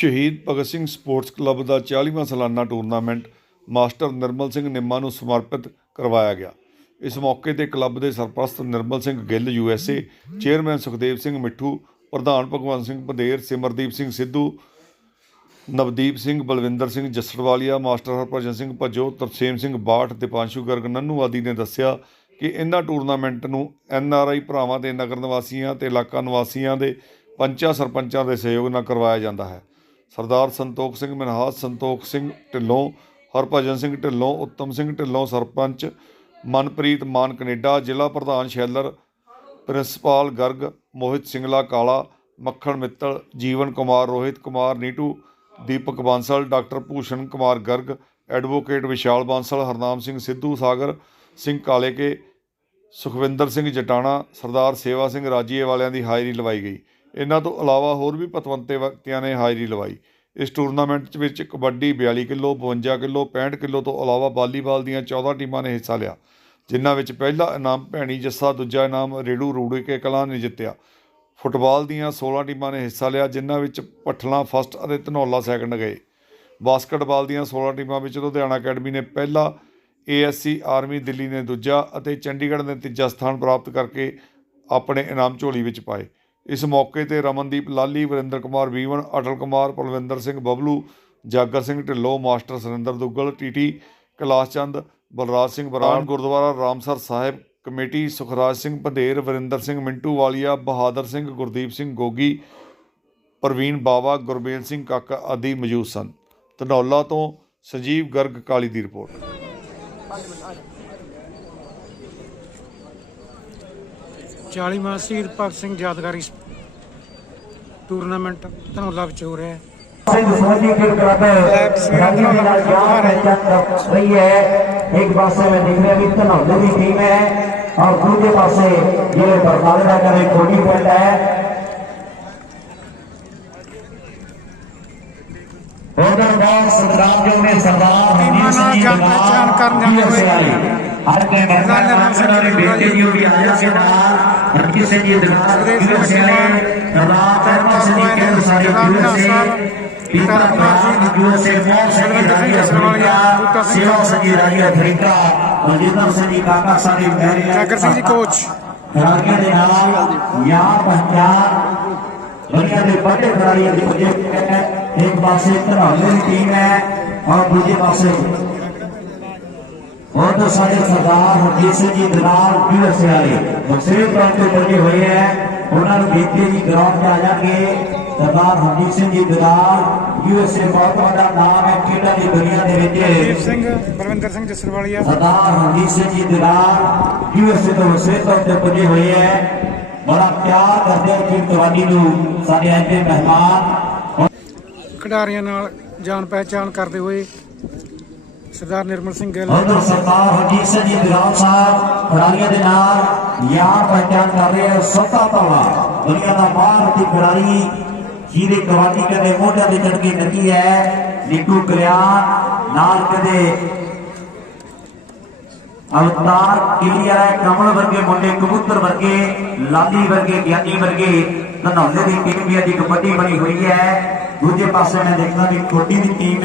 ਸ਼ਹੀਦ Bhagat Singh sports club ਦਾ 40ਵਾਂ ਸਾਲਾਨਾ ਟੂਰਨਾਮੈਂਟ ਮਾਸਟਰ ਨਿਰਮਲ ਸਿੰਘ ਨਿੰਮਾ ਨੂੰ ਸਮਰਪਿਤ ਕਰਵਾਇਆ ਗਿਆ। ਇਸ ਮੌਕੇ ਤੇ ਕਲੱਬ ਦੇ ਸਰਪ੍ਰਸਤ ਨਿਰਮਲ ਸਿੰਘ ਗਿੱਲ ਯੂਐਸਏ ਚੇਅਰਮੈਨ ਸੁਖਦੇਵ ਸਿੰਘ ਮਿੱਠੂ, ਪ੍ਰਧਾਨ ਭਗਵੰਤ ਸਿੰਘ ਪੰਧੇਰ ਸਿਮਰਦੀਪ ਸਿੰਘ ਸਿੱਧੂ, ਨਵਦੀਪ ਸਿੰਘ, ਬਲਵਿੰਦਰ ਸਿੰਘ ਜਸੜਵਾਲੀਆ, ਮਾਸਟਰ ਹਰਭਜਨ ਸਿੰਘ ਭੱਜੋ, ਤਰਸੇਮ ਸਿੰਘ ਬਾਠ ਦੀਪਾਂਸ਼ੂ ਗਰਗ ਨੰਨੂ ਆਦਿ ਨੇ ਦੱਸਿਆ ਕਿ ਇਹਨਾਂ ਟੂਰਨਾਮੈਂਟ ਨੂੰ ਐਨ ਆਰ ਆਈ ਭਰਾਵਾਂ ਦੇ ਨਗਰ ਨਿਵਾਸੀਆਂ ਤੇ ਇਲਾਕਾ ਨਿਵਾਸੀਆਂ ਦੇ ਪੰਚਾਂ ਸਰਪੰਚਾਂ ਦੇ ਸਹਿਯੋਗ ਨਾਲ ਕਰਵਾਇਆ ਜਾਂਦਾ ਹੈ। ਸਰਦਾਰ ਸੰਤੋਖ ਸਿੰਘ, ਮਨਹਾਸ ਸੰਤੋਖ ਸਿੰਘ ਢਿੱਲੋਂ, ਹਰਭਜਨ ਸਿੰਘ ਢਿੱਲੋਂ, ਉੱਤਮ ਸਿੰਘ ਢਿੱਲੋਂ, ਸਰਪੰਚ ਮਨਪ੍ਰੀਤ ਮਾਨ ਕੈਨੇਡਾ, ਜ਼ਿਲ੍ਹਾ ਪ੍ਰਧਾਨ sheller principal Garg, Mohit Singla Kala, Makhan Mittal, Jeevan Kumar, Rohit Kumar, Neetu, Deepak Bansal, doctor Bhushan Kumar Garg, advocate Vishal Bansal, Harnam Singh Sidhu Sagar, Singh Kaleke, Sukhwinder Singh Jatana, Sardar Sewa Singh Rajiye ਵਾਲਿਆਂ ਦੀ ਹਾਜ਼ਰੀ ਲਵਾਈ ਗਈ। ਇਹਨਾਂ ਤੋਂ ਇਲਾਵਾ ਹੋਰ ਵੀ ਪਤਵੰਤੇ ਵਿਅਕਤੀਆਂ ਨੇ ਹਾਜ਼ਰੀ ਲਵਾਈ। ਇਸ ਟੂਰਨਾਮੈਂਟ ਵਿੱਚ ਕਬੱਡੀ 42 ਕਿਲੋ 52 ਕਿਲੋ 65 ਕਿਲੋ ਤੋਂ ਇਲਾਵਾ ਵਾਲੀਬਾਲ ਦੀਆਂ 14 ਟੀਮਾਂ ਨੇ ਹਿੱਸਾ ਲਿਆ, ਜਿਨ੍ਹਾਂ ਵਿੱਚ ਪਹਿਲਾ ਇਨਾਮ ਭੈਣੀ ਜੱਸਾ, ਦੂਜਾ ਇਨਾਮ ਰੇੜੂ ਰੂੜਕੇ ਕਲਾਂ ਨੇ ਜਿੱਤਿਆ। ਫੁੱਟਬਾਲ ਦੀਆਂ 16 ਟੀਮਾਂ ਨੇ ਹਿੱਸਾ ਲਿਆ, ਜਿਨ੍ਹਾਂ ਵਿੱਚ ਪਠਲਾ ਫਸਟ ਅਤੇ ਧਨੌਲਾ ਸੈਕੰਡ ਗਏ। ਬਾਸਕਟਬਾਲ ਦੀਆਂ 16 ਟੀਮਾਂ ਵਿੱਚ ਲੁਧਿਆਣਾ ਅਕੈਡਮੀ ਨੇ ਪਹਿਲਾ ਏਐਸਸੀ ਆਰਮੀ ਦਿੱਲੀ ਨੇ ਦੂਜਾ ਅਤੇ ਚੰਡੀਗੜ੍ਹ ਨੇ ਤੀਜਾ ਸਥਾਨ ਪ੍ਰਾਪਤ ਕਰਕੇ ਆਪਣੇ ਇਨਾਮ ਝੋਲੀ ਵਿੱਚ ਪਾਏ। ਇਸ ਮੌਕੇ ਤੇ Ramandeep Lali Varinder Kumar Vivan Atal Kumar Palwinder Singh Bablu Jagar Singh Dhillon master Surinder Duggal TT Kailash Chand Balraj Singh Brar Gurdwara Ramsar Sahib committee Sukhraj Singh Pandher Varinder Singh Mintu Walia Bahadur Singh Gurdeep Singh Gogi Parveen Bawa Gurbel Singh Kaka ਆਦਿ ਮੌਜੂਦ ਸਨ। ਧਨੌਲਾ ਤੋਂ ਸੰਜੀਵ ਗਰਗ ਕਾਲੀ ਦੀ report. 40ਵਾਂ ਸ਼ਹੀਦ ਭਗਤ ਸਿੰਘ ਯਾਦਗਾਰੀ tournament Dhanaula ਵਿੱਚ ਹੋ ਰਿਹਾ ਹੈ ਸਿੰਘ ਸੋਢੀ के क्लब राजीव जिला यहाँ पहचान रही है एक पासे में दिख रहा है कि धनौले की टीम है और दूसरे पासे ये बरसाने का करे कोटी पॉइंट है उधर बहुत संग्राम जो में सरदार ਟੀਮਾਂ ਨਾਲ ਜਾਣ ਪਹਿਚਾਣ ਕਰਨ ਜਾਂਦੇ ਹੋਏ हर के मैदान में बेटे जी भी आया के नाल हरकी से जी दरबार की से आए सरदार तरपा से जी के सारे जीवन से पिता प्राचीन जीवन से मौत से जी राजी अफ्रीका सेवा से जी राजी अफ्रीका मजिंदर से जी काका सारी मेरे ਜਾਗਰ ਸਿੰਘ ਜੀ ਕੋਚ खिलाड़ियों के नाम यहाँ पहचान दुनिया के बड़े खिलाड़ी मुझे एक पासे धनौले की टीम है और दूसरे पासे ਉਹ ਤਾਂ ਸਾਡੇ ਸਰਦਾਰ ਹਰਜੀਤ ਸਿੰਘ ਜੀ ਦਲਾਲ ਵੀਰਸੇ ਵਾਲੇ ਬਕਸੇ ਪ੍ਰਾਂਤ ਤੋਂ ਲੱਗੇ ਹੋਏ ਐ ਉਹਨਾਂ ਨੂੰ ਬੇਨਤੀ ਜੀ ਗਰਾਊਂਡ 'ਤੇ ਆ ਜਾਣਗੇ ਸਰਦਾਰ ਹਰਜੀਤ ਸਿੰਘ ਜੀ ਦਲਾਲ ਵੀਰਸੇ ਬਹੁਤ ਵੱਡਾ ਨਾਮ ਹੈ ਖੇਡਾਂ ਦੀ ਦੁਨੀਆ ਦੇ ਵਿੱਚ ਸਿੰਘ ਪਰਵਿੰਦਰ ਸਿੰਘ ਜਸਰਵਾਲੀਆ ਸਰਦਾਰ ਹਰਜੀਤ ਸਿੰਘ ਜੀ ਦਲਾਲ ਵੀਰਸੇ ਤੋਂ ਬਕਸੇ ਪ੍ਰਾਂਤ ਤੋਂ ਲੱਗੇ ਹੋਏ ਐ ਬੜਾ ਪਿਆਰ ਕਰਦੇ ਕੀ ਤੁਹਾਡੀ ਨੂੰ ਸਾਡੇ ਐਂਦੇ ਮਹਿਮਾਨ ਖਿਡਾਰੀਆਂ ਨਾਲ ਜਾਣ ਪਹਿਚਾਣ ਕਰਦੇ ਹੋਏ ਸਰਦਾਰ ਨਿਰਮਲ ਸਿੰਘ ਗਿੱਲ। ਉਧਰ ਸਰਦਾਰ ਹਰਜੀਤ ਸਿੰਘ ਜੀ ਦਲਾਲ ਸਾਹਿਬ, ਖਿਡਾਰੀਆਂ ਦੇ ਨਾਲ ਯਾਰ ਪਹਿਚਾਨ ਕਰ ਰਹੇ ਹੈ ਸੱਤਾ ਤਾਵਾ ਦੁਨੀਆ ਦਾ ਬਾਹਰ ਦੀ ਖਿਡਾਰੀ, ਜਿਹਦੇ ਕਬੱਡੀ ਕਦੇ ਮੋਢਿਆਂ ਤੇ ਚੜ ਕੇ ਨੱਚੀ ਹੈ, ਨਿੱਕੂ ਕਲਿਆਣ, ਨਾਲ ਕਦੇ ਅਵਤਾਰ ਕਿਲੀਆ ਕਮਲ ਵਰਗੇ ਮੁੰਡੇ, ਕਬੂਤਰ ਵਰਗੇ, ਲਾਲੀ ਵਰਗੇ, ਗਿਆਨੀ ਵਰਗੇ, ਧਨੌਲੇ ਦੀ ਟੀਮ ਵੀ ਅੱਜ ਕਬੱਡੀ ਬਣੀ ਹੋਈ ਹੈ। ਦੂਜੇ ਪਾਸੇ ਮੈਂ ਦੇਖਦਾ ਵੀ ਖੋਟੀ ਦੀ ਟੀਮ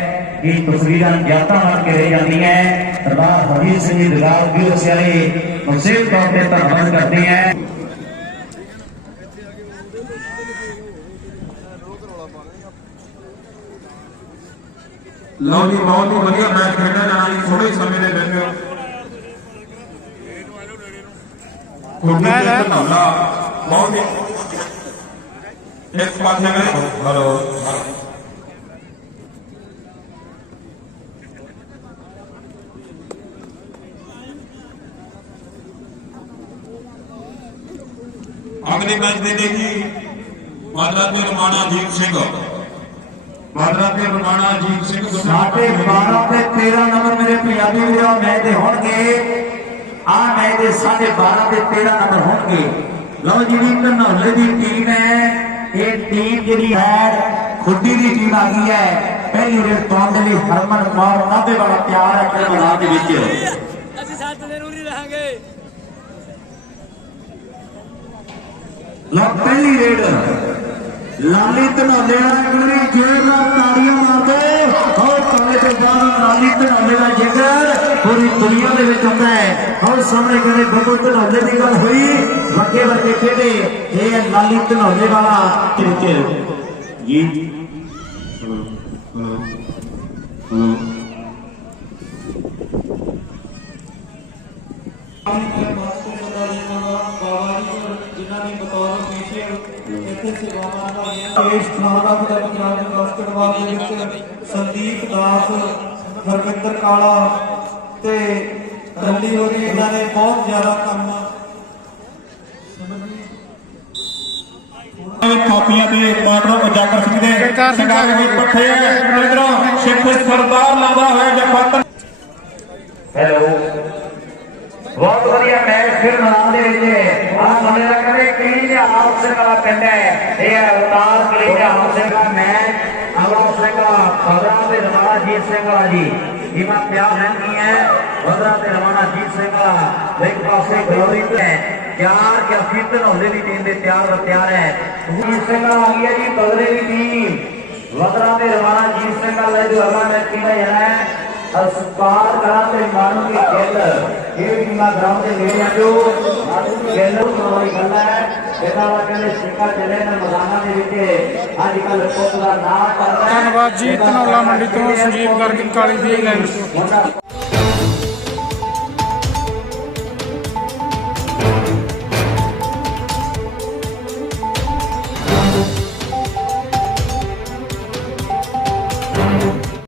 ਇਹ ਤਸਵੀਰਾਂ ਯਾਦਾਂ ਬਣ ਕੇ ਰਹਿ ਜਾਂਦੀਆਂ ਸਰਦਾਰ ਹਰਜੀਤ ਸਿੰਘ ਜੀ ਦਲਾਲ ਵੀ ਉਸ ਵਾਲੇ ਵਿਸ਼ੇਸ਼ ਤੌਰ ਤੇ ਧੰਨਵਾਦ ਕਰਦੇ हैं ਲਓ ਜੀ ਬਹੁਤ ਹੀ ਵਧੀਆ ਮੈਚ ਖੇਡਿਆ ਜਾਣਾ ਥੋੜੇ ਸਮੇਂ ਦੇ ਵਿੱਚ। ਤੇ ਲੈ- ਧਨੌਲਾ ਬਹੁਤ ਹੀ ਇਸ ਪਾਸੇ ਮੈਂ ਹਲੋ ਅਗਲੇ ਮੈਚ ਦੇ ਲਈ ਜੀ ਮਾਤਾ ਤੇ ਰਮਾਣਾ ਜੀਤ ਸਿੰਘ। ਬਾਦਰਾ ਤੇ ਰਮਾਣਾ ਅਜੀਤ ਸਿੰਘ ਸਾਡੇ 12 ਤੇ 13 ਨੰਬਰ ਮੇਰੇ ਪੰਜਾਬੀ ਵੀਰੋ, ਮੈਚ ਦੇ ਹੋਣਗੇ। ਆ ਮੈਚ ਦੇ ਸਾਡੇ 12 ਤੇ 13 ਨੰਬਰ ਹੋਣਗੇ। ਲਓ ਜਿਹੜੀ ਧਨੌਲੇ ਦੀ ਟੀਮ ਹੈ। ਇਹ ਟੀਮ ਜਿਹੜੀ ਹੈ, ਖੁੱਡੀ ਦੀ ਟੀਮ ਆ ਗਈ ਹੈ। ਪਹਿਲੀ ਰੇਡ ਪਾਉਣ ਦੇ ਲਈ ਹਰਮਨ ਕੌਰ ਨਾਭੇ ਵਾਲਾ ਤਿਆਰ ਹੈ ਕਿ ਮੈਦਾਨ ਦੇ ਵਿੱਚ। ਲਓ ਪਹਿਲੀ ਰੇਡ। ਲਾਲੀ ਧਨੌਲੇ ਵਾਲਾ ਗੁਰੀ ਜੇਰ ਨਾਲ ਤਾੜੀਆਂ ਮਾਰਦੇ ਹੋਰ ਕੋਲੇ ਤੇ ਬਾਹਰ ਲਾਲੀ ਧਨੌਲੇ ਦਾ ਜਿਗਰ ਪੂਰੀ ਦੁਨੀਆ ਦੇ ਵਿੱਚ ਹੁੰਦਾ ਹੈ। ਹੋਰ ਸਾਹਮਣੇ ਕਦੇ ਬੱਬੂ ਧਨੌਲੇ ਦੀ ਗੱਲ ਹੋਈ। ਵੱਗੇ ਵੱਗੇ ਖੇਡੇ ਇਹ ਹੈ ਲਾਲੀ ਧਨੌਲੇ ਵਾਲਾ ਕ੍ਰਿਕਟ ਜੀ। ਇਸ ਖਾਨਾ ਦਾ ਪੰਜਾਬ ਦੇ ਬਾਸਕਟਬਾਲ ਦੇ ਵਿੱਚ ਸੰਦੀਪ ਦਾਸ ਹਰਵਿੰਦਰ ਕਾਲਾ ਤੇ ਰੱਲੀ ਹੋਰੀ ਇਹਨਾਂ ਨੇ ਬਹੁਤ ਜ਼ਿਆਦਾ ਕੰਮ ਕਾਪੀਆਂ ਦੇ ਮਾਡਲ ਉਜਾਗਰ ਸਿੰਘ ਦੇ ਸਰਕਾਰ ਦੇ ਪੱਠੇ ਇਧਰੋਂ ਸਿੱਖ ਸਰਦਾਰ ਲਾਉਂਦਾ ਹੋਇਆ ਜਫਤ ਹੈਲੋ। ਬਹੁਤ ਵਧੀਆ ਮੈਚ ਫਿਰ ਮੈਦਾਨ ਦੇ ਵਿੱਚ। ਆ ਮੁੰਡੇ ਦਾ ਕਹਿੰਦੇ ਕਈ ਦੇ ਆਪ ਸਿੰਘ ਵਾਲਾ ਪਿੰਡ ਹੈ। ਇਹ ਹੈ ਅਵਤਾਰ ਕਲੀ ਦੇ ਆਪ ਸਿੰਘ ਦਾ ਮੈਚ ਅਗਲਾ ਸਿੰਘ ਖਬਰਾਂ ਤੇ ਰਵਾਨਾ ਜੀਤ ਸਿੰਘ ਵਾਲਾ ਜੀ। ਜਿਵੇਂ ਪਿਆਰ ਰਹਿੰਦੀ ਹੈ ਖਬਰਾਂ ਤੇ ਰਵਾਨਾ ਜੀਤ ਸਿੰਘ ਵਾਲਾ। ਇੱਕ ਪਾਸੇ ਗਲੋਰੀ ਤੇ ਹੈ। ਚਾਰ ਕੈਫੀ ਧਨੌਲੇ ਦੀ ਟੀਮ ਦੇ ਤਿਆਰ ਬਰ ਤਿਆਰ ਹੈ। ਜੀਤ ਸਿੰਘ ਵਾਲਾ ਆ ਗਿਆ ਜੀ ਬਗਲੇ ਦੀ ਟੀਮ ਵਦਰਾ ਤੇ ਰਵਾਨਾ ਜੀਤ ਸਿੰਘ ਵਾਲਾ ਜੋ ਅਗਲਾ ਮੈਚ ਕਿਹਦਾ ਜਾਣਾ ਹੈ। ਅਸਪਾਰ ਕਰਾਂ ਤੇ ਮਾਨੂ ਦੀ ਖੇਡ ਇਹ ਟੀਮਾਂ ਗਰਾਊਂਡ ਦੇ ਨੇੜੇ ਆ ਜੋ। ਦੀ ਨੂੰ ਵਾਲੀ ਗੱਲ ਹੈ। ਇਹਦਾ ਵਾ ਕਹਿੰਦੇ ਸਿੱਕਾ ਚੱਲੇ ਨੇ ਮੈਦਾਨਾਂ ਦੇ ਵਿੱਚ ਅੱਜ ਕੱਲ ਪੁੱਤ ਦਾ ਨਾਂ ਹੈ। ਧੰਨਵਾਦ ਜੀ ਧਨੌਲਾ ਮੰਡੀ ਤੋਂ ਸੰਜੀਵ ਗਰਗ ਕਾਲੀ ਦੀ ਮੁੰਡਾ